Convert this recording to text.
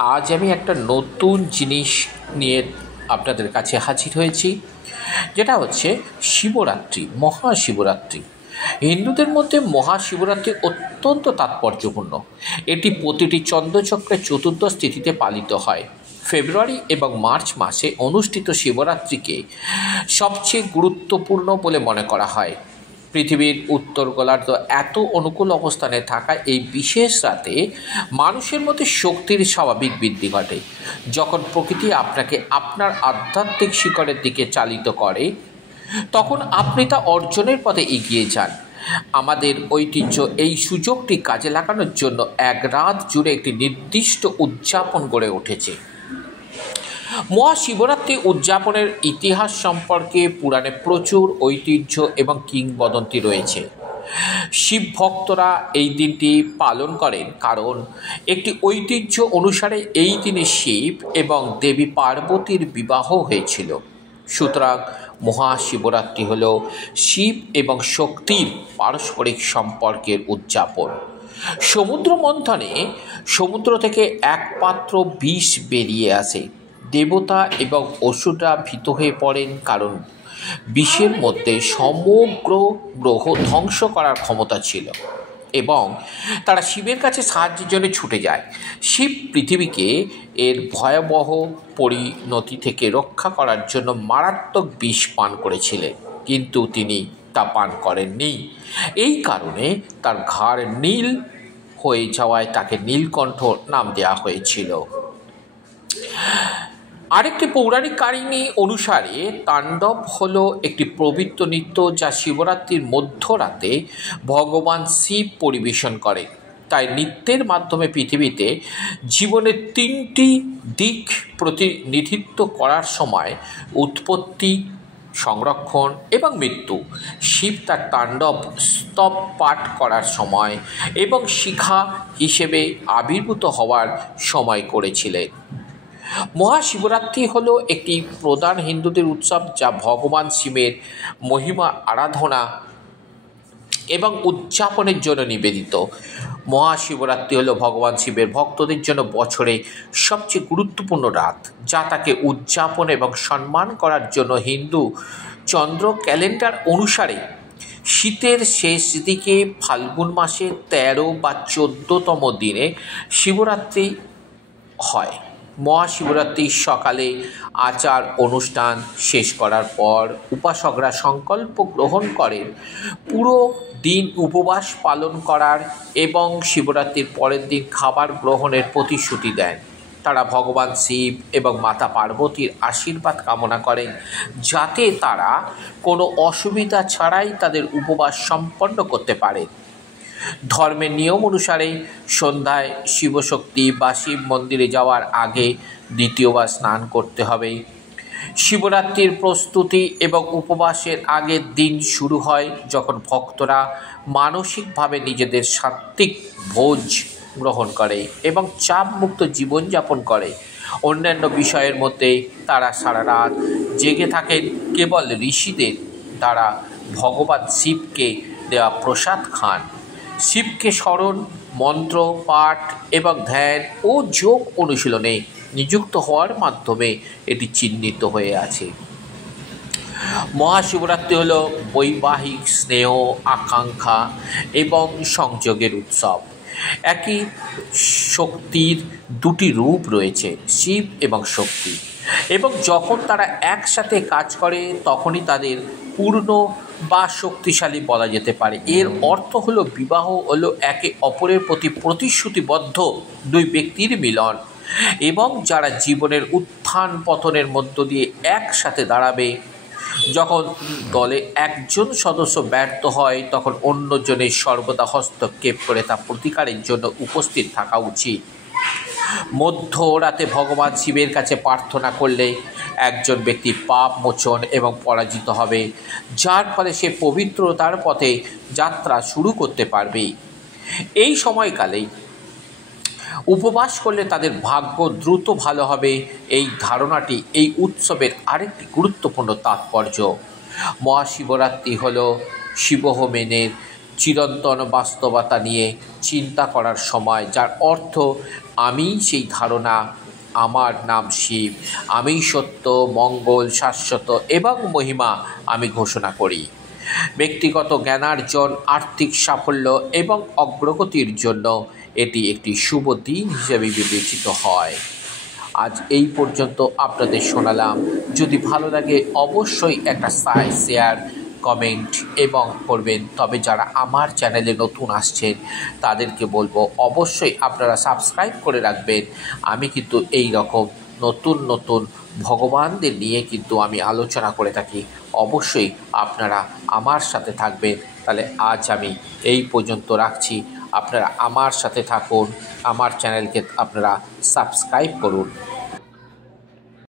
আজ আমি একটা নতুন জিনিস নিয়ে আপনাদের কাছে হাজির হয়েছি, যেটা হচ্ছে শিবরাত্রি, মহাশিবরাত্রি। হিন্দুদের মধ্যে মহাশিবরাত্রি অত্যন্ত তাৎপর্যপূর্ণ। এটি প্রতিটি চন্দ্রচক্রের চতুর্দশ তিথিতে পালিত হয়। ফেব্রুয়ারি এবং মার্চ মাসে অনুষ্ঠিত শিবরাত্রিকে সবচেয়ে গুরুত্বপূর্ণ বলে মনে করা হয়। পৃথিবীর উত্তর গোলার্ধ এত অনুকূল অবস্থানে থাকা এই বিশেষ রাতে মানুষের মধ্যে শক্তির স্বাভাবিক বৃদ্ধি ঘটে। যখন প্রকৃতি আপনাকে আপনার আধ্যাত্মিক শিখরের দিকে চালিত করে, তখন আপনি তা অর্জনের পথে এগিয়ে যান। আমাদের ঐতিহ্য এই সুযোগটি কাজে লাগানোর জন্য এক রাত জুড়ে একটি নির্দিষ্ট উদযাপন গড়ে উঠেছে। মহাশিবরাত্রি উদযাপনের ইতিহাস সম্পর্কে পুরাণে প্রচুর ঐতিহ্য এবং কিংবদন্তি রয়েছে। শিব ভক্তরা এই দিনটি পালন করেন কারণ একটি ঐতিহ্য অনুসারে এই দিনে শিব এবং দেবী পার্বতীর বিবাহ হয়েছিল। সুতরাং মহাশিবরাত্রি হল শিব এবং শক্তির পারস্পরিক সম্পর্কের উদযাপন। সমুদ্র মন্থনে সমুদ্র থেকে এক পাত্র বিষ বেরিয়ে আসে। দেবতা এবং অসুররা ভীত হয়ে পড়েন কারণ বিষের মধ্যে সমগ্র গ্রহ ধ্বংস করার ক্ষমতা ছিল এবং তারা শিবের কাছে সাহায্যের জন্য ছুটে যায়। শিব পৃথিবীকে এর ভয়াবহ পরিণতি থেকে রক্ষা করার জন্য মারাত্মক বিষ পান করেছিলেন, কিন্তু তিনি তা পান করেননি। এই কারণে তার ঘাড় নীল হয়ে যাওয়ায় তাকে নীলকণ্ঠ নাম দেওয়া হয়েছিল। আরেকটি পৌরাণিক কাহিনী অনুসারে তাণ্ডব হলো একটি পবিত্র নৃত্য যা শিবরাত্রির মধ্যরাতে ভগবান শিব পরিবেশন করে। তাই নৃত্যের মাধ্যমে পৃথিবীতে জীবনের তিনটি দিক প্রতিনিধিত্ব করার সময় উৎপত্তি, সংরক্ষণ এবং মৃত্যু। শিব তার তাণ্ডব স্তব পাঠ করার সময় এবং শিখা হিসেবে আবির্ভূত হওয়ার সময় করেছিলেন। মহাশিবরাত্রি হল একটি প্রধান হিন্দুদের উৎসব যা ভগবান শিবের মহিমা আরাধনা এবং উদযাপনের জন্য নিবেদিত। মহাশিবরাত্রি হল ভগবান শিবের ভক্তদের জন্য বছরে সবচেয়ে গুরুত্বপূর্ণ রাত, যা তাকে উদযাপন এবং সম্মান করার জন্য হিন্দু চন্দ্র ক্যালেন্ডার অনুসারে শীতের শেষ দিকে ফাল্গুন মাসের 13 বা 14তম দিনে শিবরাত্রি হয়। মহাশিবরাত্রির সকালে আচার অনুষ্ঠান শেষ করার পর উপাসকরা সংকল্প গ্রহণ করেন পুরো দিন উপবাস পালন করার এবং শিবরাত্রির পরের দিন খাবার গ্রহণের প্রতিশ্রুতি দেন। তারা ভগবান শিব এবং মাতা পার্বতীর আশীর্বাদ কামনা করেন যাতে তারা কোনো অসুবিধা ছাড়াই তাদের উপবাস সম্পন্ন করতে পারে। ধর্মের নিয়ম অনুসারে সন্ধ্যায় শিবশক্তি বা শিব মন্দিরে যাওয়ার আগে দ্বিতীয়বার স্নান করতে হবে। শিবরাত্রির প্রস্তুতি এবং উপবাসের আগের দিন শুরু হয় যখন ভক্তরা মানসিকভাবে নিজেদের সাত্ত্বিক ভোজ গ্রহণ করে এবং চাপমুক্ত জীবনযাপন করে। অন্যান্য বিষয়ের মধ্যে তারা সারা রাত জেগে থাকেন, কেবল ঋষিদের দ্বারা ভগবান শিবকে দেওয়া প্রসাদ খান। শিবকে স্মরণ, মন্ত্র পাঠ এবং ধ্যান ও যোগ অনুশীলনে নিযুক্ত হওয়ার মাধ্যমে এটি চিহ্নিত হয়ে আছে। মহাশিবরাত্রি হল বৈবাহিক স্নেহ, আকাঙ্ক্ষা এবং সংযোগের উৎসব। একই শক্তির দুটি রূপ রয়েছে, শিব এবং শক্তি, এবং যখন তারা একসাথে কাজ করে তখনই তাদের পূর্ণ বা শক্তিশালী বলা যেতে পারে। এর অর্থ হলো বিবাহ হলো একে অপরের প্রতি প্রতিশ্রুতিবদ্ধ দুই ব্যক্তির মিলন এবং যারা জীবনের উত্থান পতনের মধ্য দিয়ে একসাথে দাঁড়াবে। যখন দলে একজন সদস্য ব্যর্থ হয় তখন অন্যজনের সর্বদা হস্তক্ষেপ করে তা প্রতিকারের জন্য উপস্থিত থাকা উচিত। মধ্যরাতে ভগবান শিবের কাছে প্রার্থনা করলে একজন ব্যক্তি পাপ মোচন এবং পরাজিত হবে, যার ফলে সে পবিত্রতার পথে যাত্রা শুরু করতে পারবে। এই সময়কালেই উপবাস করলে তাদের ভাগ্য দ্রুত ভালো হবে। এই ধারণাটি এই উৎসবের আরেকটি গুরুত্বপূর্ণ তাৎপর্য। মহাশিবরাত্রি হল শিবহোমেনের চিরন্তন বাস্তবতা নিয়ে চিন্তা করার সময়, যার অর্থ আমি সেই ধারণা, আমার নাম শিব, আমি সত্য, মঙ্গল, শাশ্বত এবং মহিমা আমি ঘোষণা করি। ব্যক্তিগত জ্ঞানার্জন, আর্থিক সাফল্য এবং অগ্রগতির জন্য এটি একটি শুভ দিন হিসেবে বিবেচিত হয়। আজ এই পর্যন্ত আপনাদের শোনালাম। যদি ভালো লাগে অবশ্যই একটা শেয়ার, কমেন্ট এবং করবেন। তবে যারা আমার চ্যানেলে নতুন আসছেন তাদেরকে বলবো অবশ্যই আপনারা সাবস্ক্রাইব করে রাখবেন। আমি কিন্তু এই রকম নতুন নতুন ভগবানদের নিয়ে কিন্তু আমি আলোচনা করে থাকি। অবশ্যই আপনারা আমার সাথে থাকবেন। তাহলে আজ আমি এই পর্যন্ত রাখছি। আপনারা আমার সাথে থাকুন, আমার চ্যানেলকে আপনারা সাবস্ক্রাইব করুন।